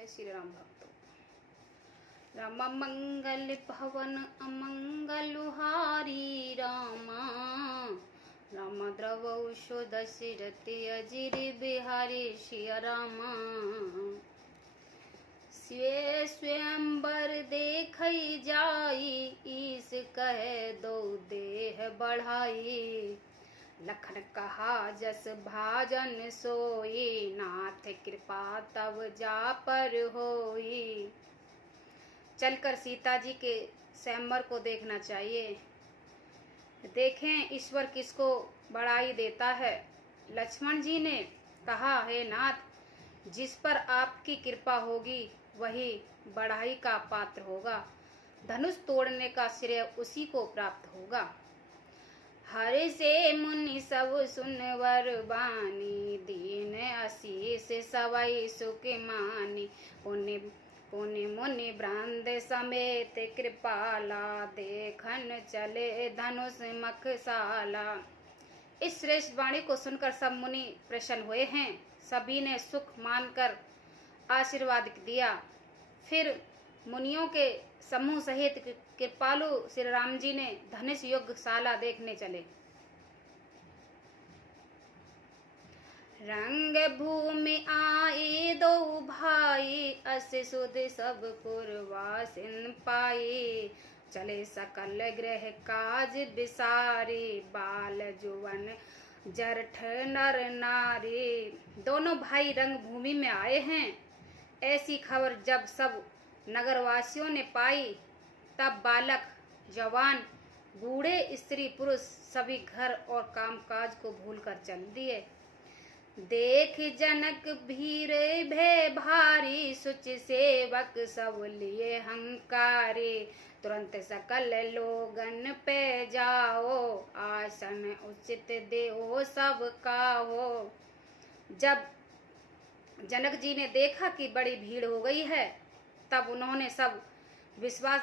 जय श्री राम भक्तों। राम मंगल भवन अमंगलहारी रामा, राम द्रवौषो दशरथि अजिर बिहारी सिया रामा। स्वे स्वयंवर देखई जाई, ईस कहे दो देह बढ़ाई। लखन कहा जस भाजन सोई, नाथ कृपा तब जा पर होई। चलकर सीता जी के स्वयंवर को देखना चाहिए। देखें ईश्वर किसको बढ़ाई देता है। लक्ष्मण जी ने कहा, हे नाथ, जिस पर आपकी कृपा होगी वही बढ़ाई का पात्र होगा। धनुष तोड़ने का श्रेय उसी को प्राप्त होगा। हरि से मुनि सब सुनवर बानी, दीन आशीष सवै सुख मानी। पुनि मुनि ब्रंद समेत कृपाला, देखन चले धनुष मखशाला। इस श्रेष्ठ वाणी को सुनकर सब मुनि प्रसन्न हुए हैं। सभी ने सुख मानकर आशीर्वाद दिया। फिर मुनियों के समूह सहित कृपालु श्री राम जी ने धनुष युद्धशाला देखने चले। रंग भूमि आए दो भाई, अस सुध सब पुरवासिन पाई। चले सकल गृह काज बिसारी, बाल जुवन जरठ नर नारी। दोनों भाई रंग भूमि में आए हैं। ऐसी खबर जब सब नगरवासियों ने पाई, तब बालक जवान बूढ़े स्त्री पुरुष सभी घर और कामकाज को भूलकर चल दिए। देख जनक भीर भय भारी, सुच सेवक सब लिए हंकारी। तुरंत सकल लोगन पे जाओ, आसन उचित देओ सब काहो। जब जनक जी ने देखा कि बड़ी भीड़ हो गई है, तब उन्होंने सब विश्वास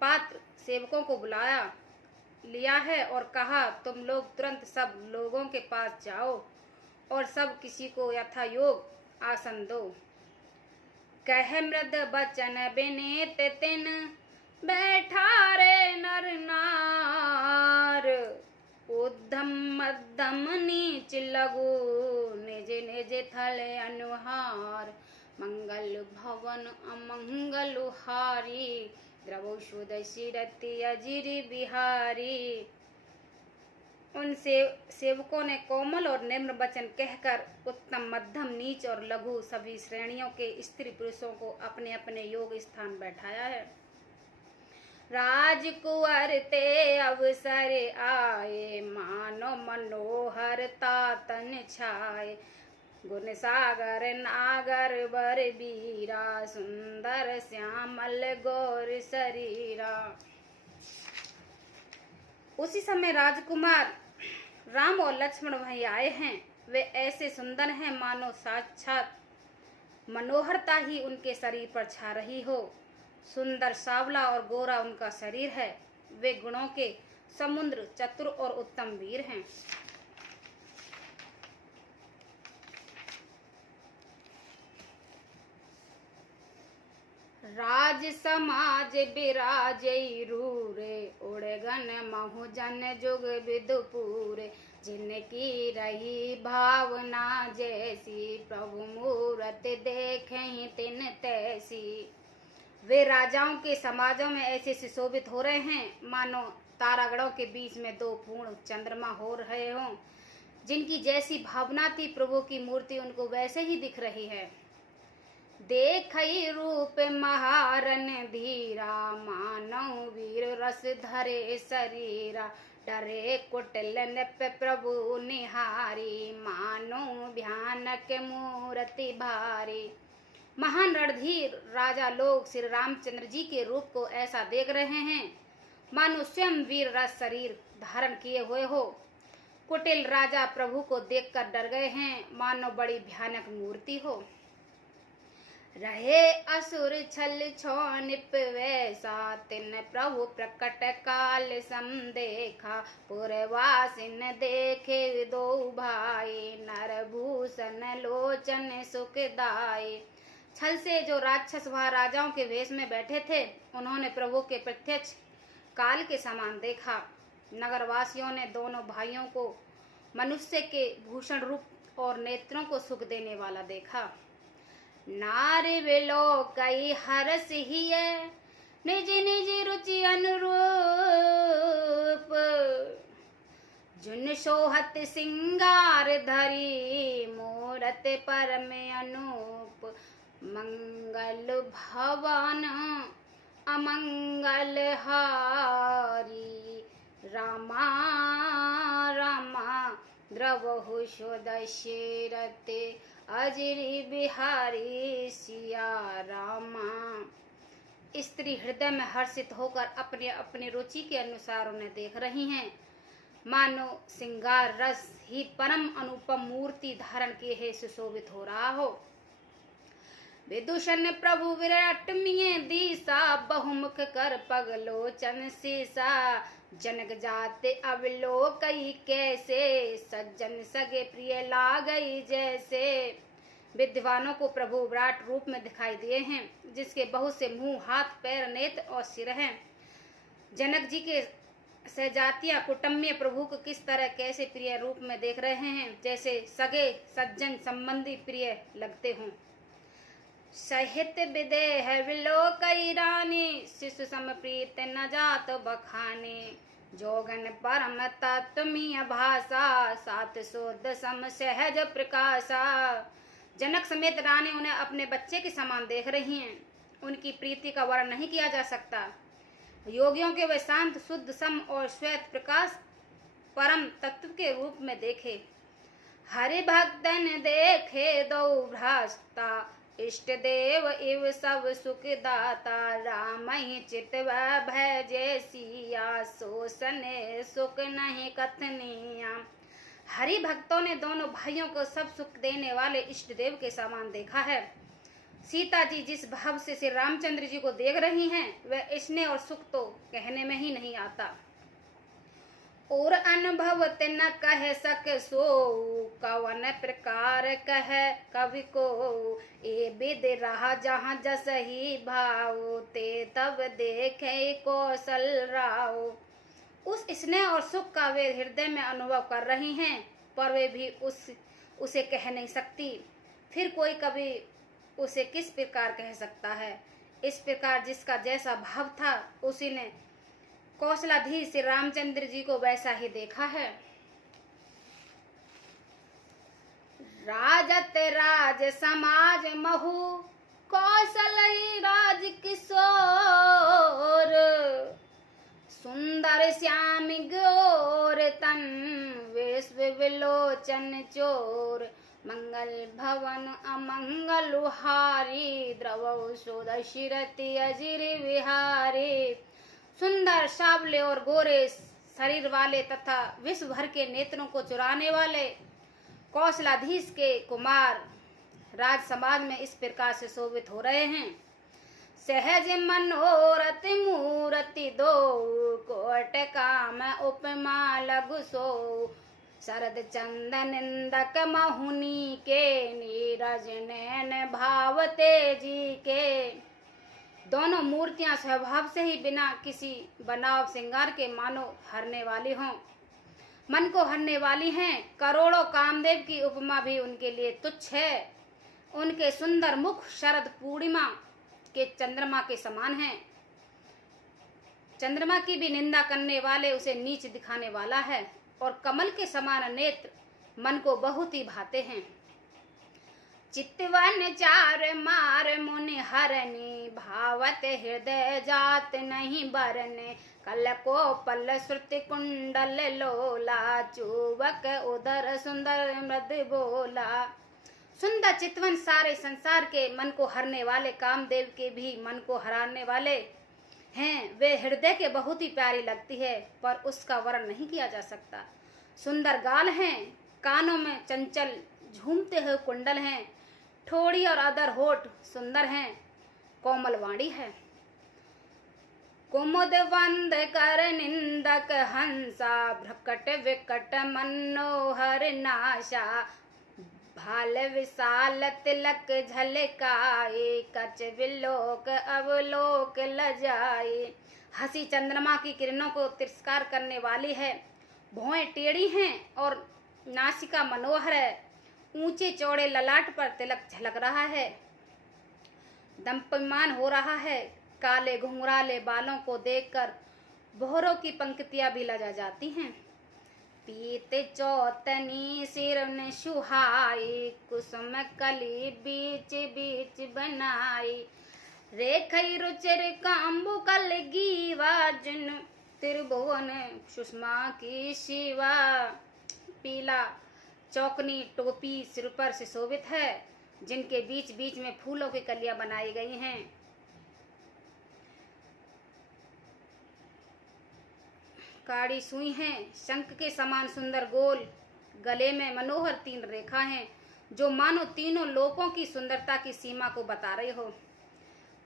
पात्र सेवकों को बुलाया लिया है और कहा, तुम लोग तुरंत सब लोगों के पास जाओ और सब किसी को यथा योग आसन दो। कह मृद बचन बिनीत तिन, बैठा रे नर नार। उद्धम मध्यम नीच लगो, निज निज थल अनुहार। मंगल भवन अमंगल हारी, द्रवौषो दशरथि अजिर बिहारी। उन सेवकों ने कोमल और निम्र वचन कहकर उत्तम, मध्यम, नीच और लघु सभी श्रेणियों के स्त्री पुरुषों को अपने अपने योग स्थान बैठाया है। राजकुंवर ते अवसर आए, मानो मनोहर तातन छाए। गुण सागर नागर बर बीरा, सुंदर श्यामल गौर शरीरा। उसी समय राजकुमार राम और लक्ष्मण वहीं आए हैं। वे ऐसे सुंदर हैं मानो साक्षात मनोहरता ही उनके शरीर पर छा रही हो। सुंदर, सावला और गोरा उनका शरीर है। वे गुणों के समुद्र, चतुर और उत्तम वीर हैं। राज समाज बिराजई रूरे, उड़गन महुजन जुग विदुपुरे। जिनकी रही भावना जैसी, प्रभु मूरत देखें तिन तैसी। वे राजाओं के समाजों में ऐसे सुशोभित हो रहे हैं मानो तारागणों के बीच में दो पूर्ण चंद्रमा हो रहे हों। जिनकी जैसी भावना थी, प्रभु की मूर्ति उनको वैसे ही दिख रही है। देखई रूप महारन धीरा, मानव वीर रस धरे शरीरा। डरे कुटिल नृप प्रभु निहारी, मानो भयानक मूर्ति भारी। महान रणधीर राजा लोग श्री रामचंद्र जी के रूप को ऐसा देख रहे हैं मानो स्वयं वीर रस शरीर धारण किए हुए हो। कुटिल राजा प्रभु को देखकर डर गए हैं मानो बड़ी भयानक मूर्ति हो। रहे असुर छल छौनिप वैसा, तिन प्रभु प्रकट काल सम देखा। पुरवासिन देखे दो भाई, नर भूषण लोचन सुखदाई। छल से जो राक्षस वह राजाओं के वेश में बैठे थे, उन्होंने प्रभु के प्रत्यक्ष काल के समान देखा। नगरवासियों ने दोनों भाइयों को मनुष्य के भूषण रूप और नेत्रों को सुख देने वाला देखा। नारी विलो कई हरस ही है, निज निज रुचि अनुरूप, जुन सोहत सिंगार धरी, मूरत परम अनूप, मंगल भवन अमंगल हारी, रामा रामा द्रवहु दशरथ, अजरी बिहारी सिया रामा। स्त्री हृदय में हर्षित होकर अपने अपनी रुचि के अनुसार उन्हें देख रही हैं, मानो सिंगार रस ही परम अनुपम मूर्ति धारण किए है सुशोभित हो रहा हो। विदूषण प्रभु विराट मिये दीसा, बहुमुख कर पगलोचन सीसा, जनक जाते अवलोकई कैसे, सज्जन सगे प्रिय लागई जैसे। विद्वानों को प्रभु विराट रूप में दिखाई दिए हैं, जिसके बहुत से मुंह, हाथ, पैर, नेत्र और सिर हैं। जनक जी के सहजातियां कुटुंबीय प्रभु को किस तरह कैसे प्रिय रूप में देख रहे हैं, जैसे सगे सज्जन संबंधी प्रिय लगते हों। सहित विदेह विलोकई रानी, शिशु सम प्रीत न जात बखाने, जोगन परम तत्मीय भाषा, सात शोध सम सहज प्रकाशा। जनक समेत रानी उन्हें अपने बच्चे के समान देख रही हैं। उनकी प्रीति का वर्णन नहीं किया जा सकता। योगियों के वे शांत, शुद्ध, सम और श्वेत प्रकाश परम तत्व के रूप में देखे। हरि भक्तन देखे दो भ्राता, इष्ट देव इव सब सुख दाता, राम ही चितव भय जय सिया, सोसने सुख नहीं कथनिया। हरि भक्तों ने दोनों भाइयों को सब सुख देने वाले इष्ट देव के समान देखा है। सीता जी जिस भाव से श्री रामचंद्र जी को देख रही हैं, वह स्नेह और सुख तो कहने में ही नहीं आता। और अनुभव न कह सक सो, कवन प्रकार कह कवि को, ए विद रहा जहाँ जस ही भाव, ते तब देखे कौशल राव। उस स्नेह और सुख का वे हृदय में अनुभव कर रही हैं, पर वे भी उसे कह नहीं सकती। फिर कोई कभी उसे किस प्रकार कह सकता है। इस प्रकार जिसका जैसा भाव था, उसी ने कौशलाधीश श्री रामचंद्र जी को वैसा ही देखा है। राजत राज समाज महु, कौशल राज किशोर, सुंदर श्याम गोर तन, विश्व विलोचन चोर, मंगल भवन अमंगल हारी, द्रवौ दशरथि अजिर विहारी। सुंदर, सावले और गोरे शरीर वाले तथा विश्व भर के नेत्रों को चुराने वाले कौशलाधीश के कुमार राज समाज में इस प्रकार से शोभित हो रहे हैं। सहज मनोरथ मूर्ति दो, कोट काम उपमा लघु सो, शरद चंदन निंदक महुनी के, नीरज नैन भाव तेजी के। दोनों मूर्तियां स्वभाव से ही बिना किसी बनाव श्रृंगार के मानो हरने वाली हों, मन को हरने वाली हैं। करोड़ों कामदेव की उपमा भी उनके लिए तुच्छ है। उनके सुंदर मुख शरद पूर्णिमा के चंद्रमा के समान हैं। चंद्रमा की भी निंदा करने वाले उसे नीच दिखाने वाला है, और कमल के समान नेत्र मन को बहुत ही भाते हैं। चितवन चार मार मुनि हरनी, भावत हृदय जात नहीं बरने, कल को पल श्रुति कुंडल लोला, चुबक उदर सुंदर मृद बोला। सुंदर चितवन सारे संसार के मन को हरने वाले, कामदेव के भी मन को हराने वाले हैं। वे हृदय के बहुत ही प्यारी लगती है, पर उसका वर्णन नहीं किया जा सकता। सुंदर गाल हैं, कानों में चंचल झूमते हुए कुंडल हैं, ठोड़ी और अदर होठ सुंदर हैं, कोमल वाणी है। कुमुद वंद कर निंदक हंसा, भ्रकट विकट मनोहर नाशा, भाल विशाल तिलक झलकाए, कच विलोक अवलोक लजाए। हंसी चंद्रमा की किरणों को तिरस्कार करने वाली है, भौहें टेढ़ी हैं और नासिका मनोहर है। ऊंचे चौड़े ललाट पर तिलक झलक रहा है, दंपमान हो रहा है। काले घुंघराले बालों को देखकर भौरों की पंक्तियां भी लजा जाती हैं। पीत चौतनी सिर ने सुहाई, कुसुम कली बीच बीच बनाई। रेखई रुचिर कांबु कल गीवा, जिन त्रिभुवन सुषमा की शिवा। पीला चौकनी टोपी सिर पर से शोभित है, जिनके बीच बीच में फूलों की कलियां बनाई गई हैं। काड़ी सुई हैं, शंख के समान सुंदर गोल। गले में मनोहर 3 रेखा हैं, जो मानो तीनों लोकों की सुंदरता की सीमा को बता रही हो।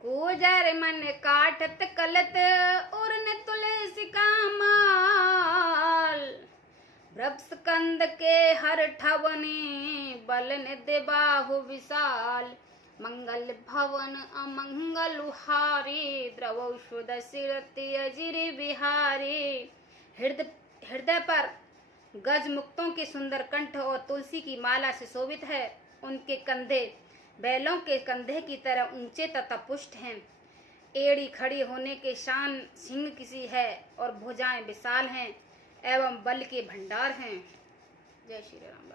गुजर मन काटत कलत उर्न तुलसी का माल, भ्रपस्कंद के हर ठवने बल निधि बाहु विशाल। मंगल भवन अमंगल हारी, द्रवौषध सिरति अजिर बिहारी। हृदय पर गज मुक्तों के सुंदर कंठ और तुलसी की माला से शोभित है। उनके कंधे बैलों के कंधे की तरह ऊंचे तथा पुष्ट हैं। एड़ी खड़ी होने के शान सिंह किसी है और भुजाएं विशाल हैं एवं बल के भंडार हैं। जय श्री राम।